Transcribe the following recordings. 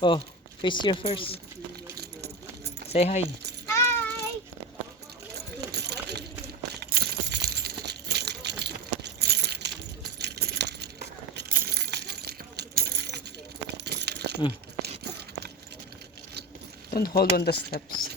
Oh, face here first. Say hi. Hi! Mm. Don't hold on the steps.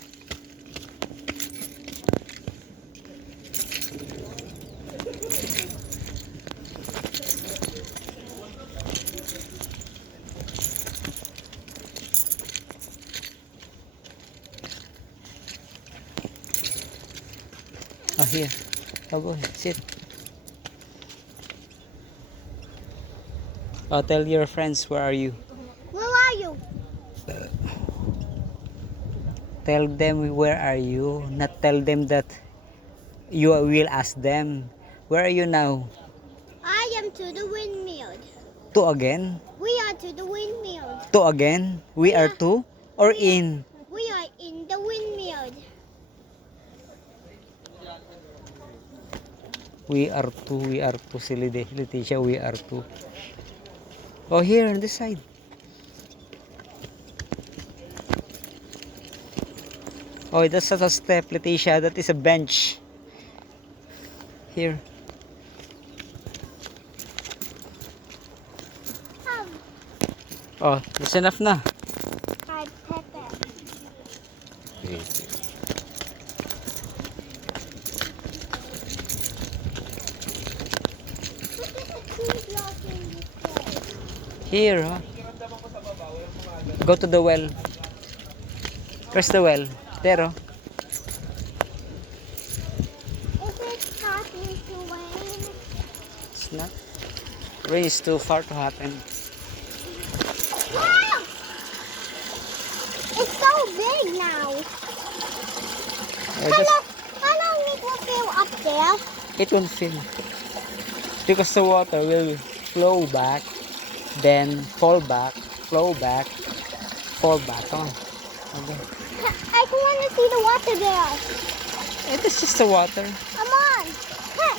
Oh, here. Oh, boy, sit. Oh, tell your friends where are you. Where are you? Tell them where are you. Not tell them that you will ask them. Where are you now? I am to the windmill. Two again? We are to the windmill. Two again? We are two? Or in? We are in the windmill. We are two. We are two. Si Leticia, we are two. Oh, here on this side. Oh, that's not a step, Leticia. That is a bench. Here. Oh, that's enough na. I pet it. Here, huh? Go to the well. Press the well. There, oh. Is it starting to rain? It's not. Rain is too far to happen. Wow! It's so big now. How long it will fill up there? It won't fill. Because the water will flow back, then fall back, flow back, fall back. Oh. Okay. I can want to see the water there. It is just the water. Come on. Hey.